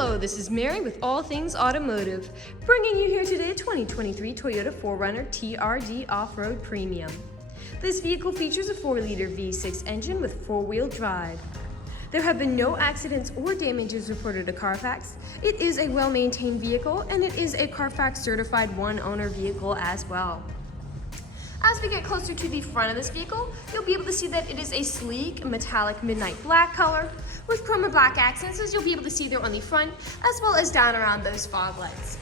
Hello, this is Mary with All Things Automotive, bringing you here today a 2023 Toyota 4Runner TRD Off-Road Premium. This vehicle features a 4-liter V6 engine with 4-wheel drive. There have been no accidents or damages reported to CARFAX. It is a well-maintained vehicle, and it is a CARFAX certified one-owner vehicle as well. As we get closer to the front of this vehicle, you'll be able to see that it is a sleek, metallic midnight black color with chrome and black accents, as you'll be able to see there on the front, as well as down around those fog lights.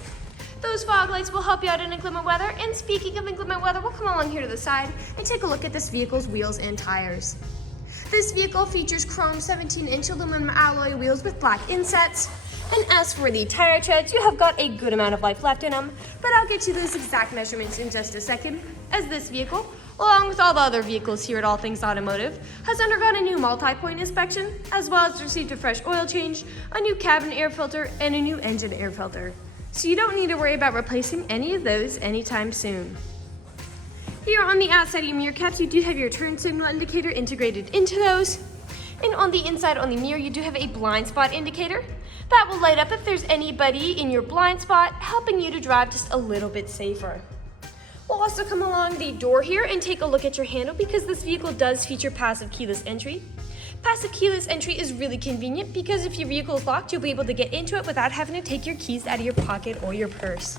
Those fog lights will help you out in inclement weather, and speaking of inclement weather, we'll come along here to the side and take a look at this vehicle's wheels and tires. This vehicle features chrome 17-inch aluminum alloy wheels with black insets. And as for the tire treads, you have got a good amount of life left in them, but I'll get you those exact measurements in just a second, as this vehicle, along with all the other vehicles here at All Things Automotive, has undergone a new multi-point inspection, as well as received a fresh oil change, a new cabin air filter, and a new engine air filter. So you don't need to worry about replacing any of those anytime soon. Here on the outside of your mirror caps, you do have your turn signal indicator integrated into those. And on the inside on the mirror, you do have a blind spot indicator that will light up if there's anybody in your blind spot, helping you to drive just a little bit safer. We'll also come along the door here and take a look at your handle, because this vehicle does feature passive keyless entry. Passive keyless entry is really convenient because if your vehicle is locked, you'll be able to get into it without having to take your keys out of your pocket or your purse.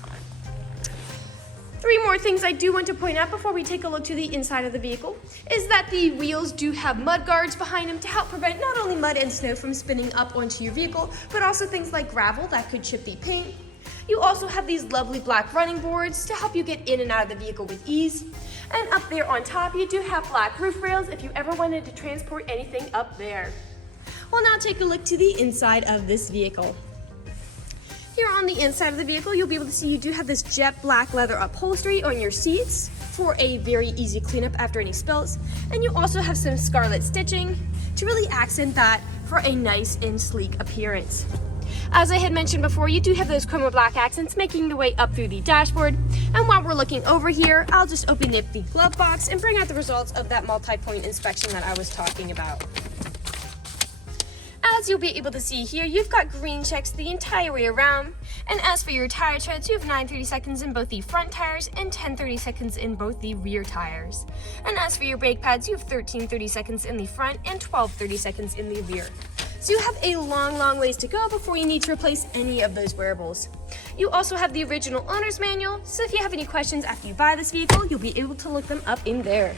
Three more things I do want to point out before we take a look to the inside of the vehicle is that the wheels do have mud guards behind them to help prevent not only mud and snow from spinning up onto your vehicle, but also things like gravel that could chip the paint. You also have these lovely black running boards to help you get in and out of the vehicle with ease. And up there on top, you do have black roof rails if you ever wanted to transport anything up there. We'll now take a look to the inside of this vehicle. Here on the inside of the vehicle, you'll be able to see you do have this jet black leather upholstery on your seats for a very easy cleanup after any spills. And you also have some scarlet stitching to really accent that for a nice and sleek appearance. As I had mentioned before, you do have those chrome and black accents making their way up through the dashboard. And while we're looking over here, I'll just open up the glove box and bring out the results of that multi-point inspection that I was talking about. As you'll be able to see here, you've got green checks the entire way around. And as for your tire treads, you have 9/30 seconds in both the front tires and 10/30 seconds in both the rear tires. And as for your brake pads, you have 13/30 seconds in the front and 12/30 seconds in the rear. So you have a long ways to go before you need to replace any of those wearables. You also have the original owner's manual, so if you have any questions after you buy this vehicle, you'll be able to look them up in there.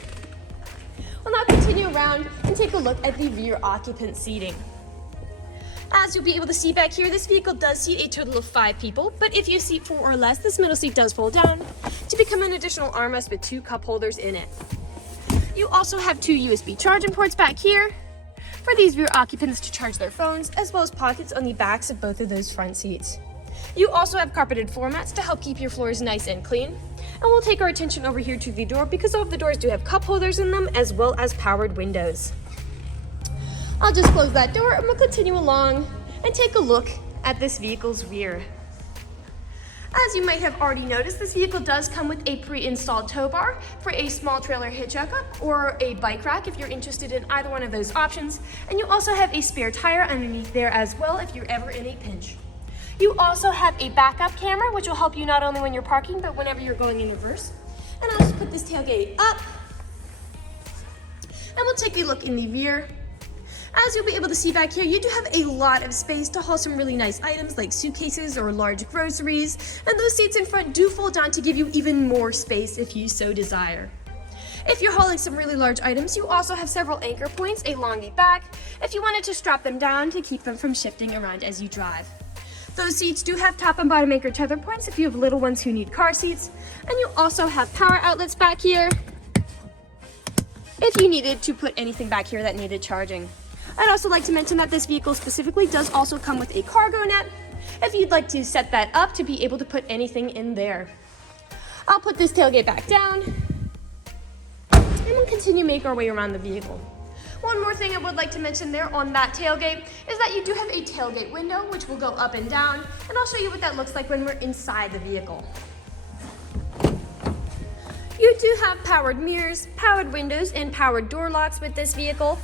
We'll now continue around and take a look at the rear occupant seating. As you'll be able to see back here, this vehicle does seat a total of 5 people, but if you seat 4 or less, this middle seat does fold down to become an additional armrest with 2 cup holders in it. You also have 2 USB charging ports back here for these rear occupants to charge their phones, as well as pockets on the backs of both of those front seats. You also have carpeted floor mats to help keep your floors nice and clean. And we'll take our attention over here to the door, because all of the doors do have cup holders in them, as well as powered windows. I'll just close that door and we'll continue along and take a look at this vehicle's rear. As you might have already noticed, this vehicle does come with a pre-installed tow bar for a small trailer hitch hookup or a bike rack if you're interested in either one of those options. And you also have a spare tire underneath there as well if you're ever in a pinch. You also have a backup camera, which will help you not only when you're parking, but whenever you're going in reverse. And I'll just put this tailgate up and we'll take a look in the rear. As you'll be able to see back here, you do have a lot of space to haul some really nice items like suitcases or large groceries, and those seats in front do fold down to give you even more space if you so desire. If you're hauling some really large items, you also have several anchor points along the back if you wanted to strap them down to keep them from shifting around as you drive. Those seats do have top and bottom anchor tether points if you have little ones who need car seats, and you also have power outlets back here if you needed to put anything back here that needed charging. I'd also like to mention that this vehicle specifically does also come with a cargo net if you'd like to set that up to be able to put anything in there. I'll put this tailgate back down and we'll continue to make our way around the vehicle. One more thing I would like to mention there on that tailgate is that you do have a tailgate window which will go up and down, and I'll show you what that looks like when we're inside the vehicle. You do have powered mirrors, powered windows, and powered door locks with this vehicle.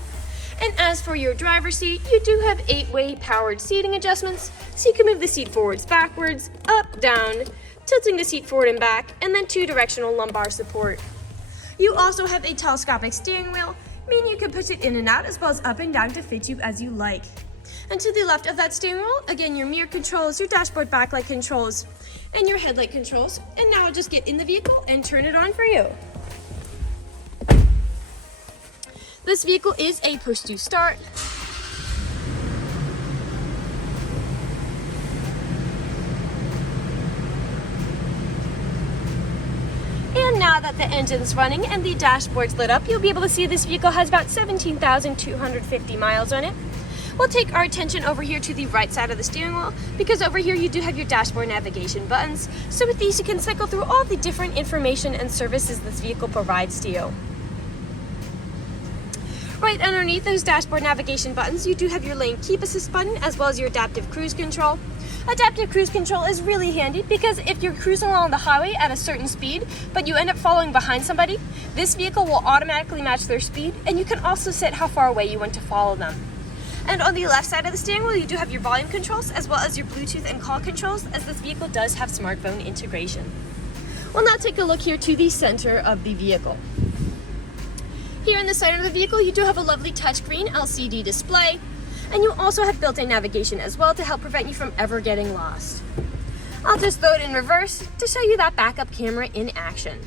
And as for your driver's seat, you do have 8-way powered seating adjustments, so you can move the seat forwards, backwards, up, down, tilting the seat forward and back, and then 2-directional lumbar support. You also have a telescopic steering wheel, meaning you can push it in and out as well as up and down to fit you as you like. And to the left of that steering wheel, again, your mirror controls, your dashboard backlight controls, and your headlight controls. And now I'll just get in the vehicle and turn it on for you. This vehicle is a push to start. And now that the engine's running and the dashboard's lit up, you'll be able to see this vehicle has about 17,250 miles on it. We'll take our attention over here to the right side of the steering wheel, because over here you do have your dashboard navigation buttons. So with these you can cycle through all the different information and services this vehicle provides to you. Right underneath those dashboard navigation buttons, you do have your lane keep assist button as well as your adaptive cruise control. Adaptive cruise control is really handy because if you're cruising along the highway at a certain speed, but you end up following behind somebody, this vehicle will automatically match their speed, and you can also set how far away you want to follow them. And on the left side of the steering wheel, you do have your volume controls as well as your Bluetooth and call controls, as this vehicle does have smartphone integration. We'll now take a look here to the center of the vehicle. Here in the center of the vehicle, you do have a lovely touchscreen LCD display, and you also have built-in navigation as well to help prevent you from ever getting lost. I'll just throw it in reverse to show you that backup camera in action.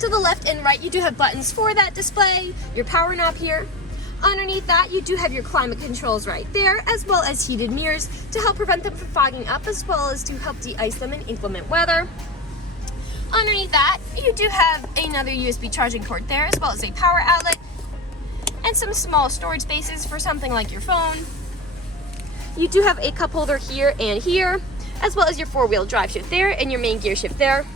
To the left and right, you do have buttons for that display, your power knob here. Underneath that, you do have your climate controls right there, as well as heated mirrors to help prevent them from fogging up, as well as to help de-ice them in inclement weather. Underneath that, you do have another USB charging port there, as well as a power outlet, and some small storage spaces for something like your phone. You do have a cup holder here and here, as well as your 4-wheel drive shift there and your main gear shift there.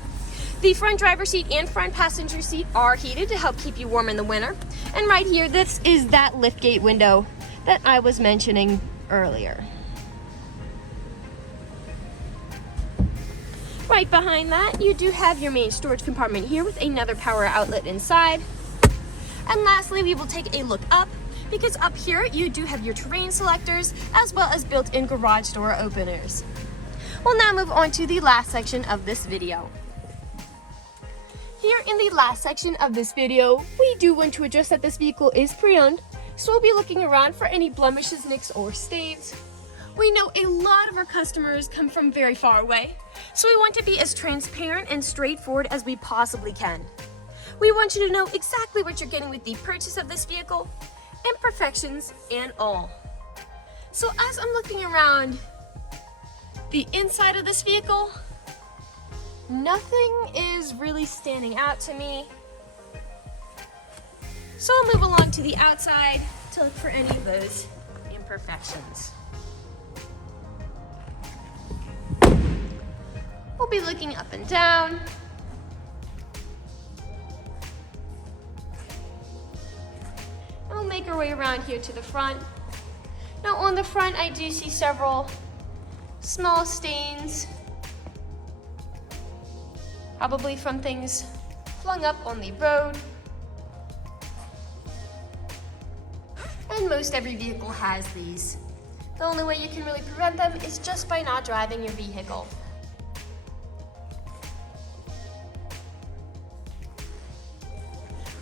The front driver's seat and front passenger seat are heated to help keep you warm in the winter. And right here, this is that liftgate window that I was mentioning earlier. Right behind that, you do have your main storage compartment here with another power outlet inside. And lastly, we will take a look up, because up here you do have your terrain selectors as well as built-in garage door openers. We'll now move on to the last section of this video. Here in the last section of this video, we do want to address that this vehicle is pre-owned, so we'll be looking around for any blemishes, nicks, or stains. We know a lot of our customers come from very far away, so we want to be as transparent and straightforward as we possibly can. We want you to know exactly what you're getting with the purchase of this vehicle, imperfections and all. So as I'm looking around the inside of this vehicle, nothing is really standing out to me. So I'll move along to the outside to look for any of those imperfections. We'll be looking up and down. And we'll make our way around here to the front. Now on the front, I do see several small stains, probably from things flung up on the road. And most every vehicle has these. The only way you can really prevent them is just by not driving your vehicle.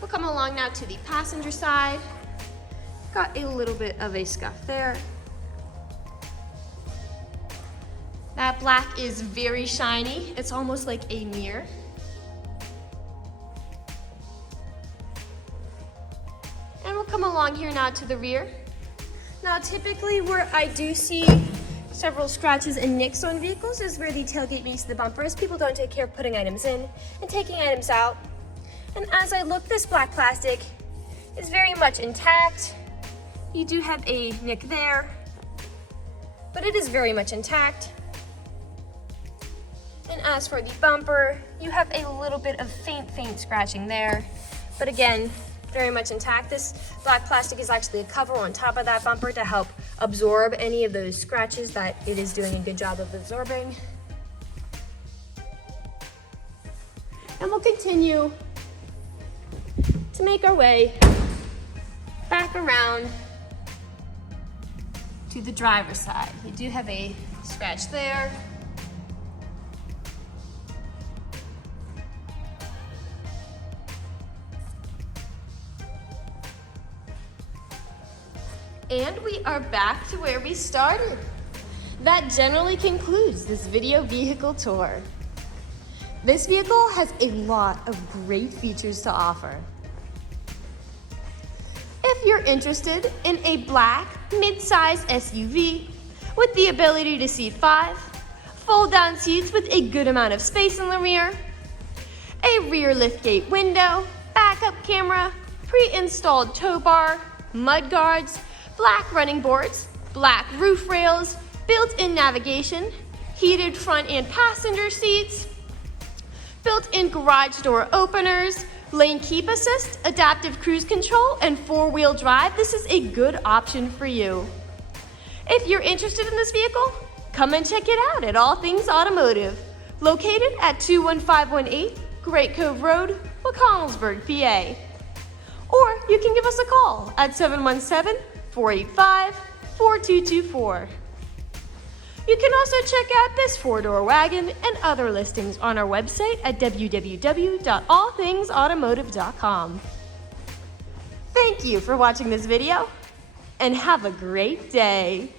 We'll come along now to the passenger side. Got a little bit of a scuff there. That black is very shiny. It's almost like a mirror. And we'll come along here now to the rear. Now typically where I do see several scratches and nicks on vehicles is where the tailgate meets the bumper, as people don't take care of putting items in and taking items out. And as I look, this black plastic is very much intact. You do have a nick there, but it is very much intact. And as for the bumper, you have a little bit of faint scratching there, but again, very much intact. This black plastic is actually a cover on top of that bumper to help absorb any of those scratches that it is doing a good job of absorbing. And we'll continue to make our way back around to the driver's side. You do have a scratch there. And we are back to where we started. That generally concludes this video vehicle tour. This vehicle has a lot of great features to offer. If you're interested in a black mid-size SUV with the ability to seat 5, fold-down seats with a good amount of space in the rear, a rear liftgate window, backup camera, pre-installed tow bar, mud guards, black running boards, black roof rails, built-in navigation, heated front and passenger seats, built-in garage door openers, lane keep assist, adaptive cruise control, and 4-wheel drive, this is a good option for you. If you're interested in this vehicle, come and check it out at All Things Automotive, located at 21518 Great Cove Road, McConnellsburg, PA. Or you can give us a call at 717-485-4224. You can also check out this 4-door wagon and other listings on our website at www.allthingsautomotive.com. Thank you for watching this video, and have a great day.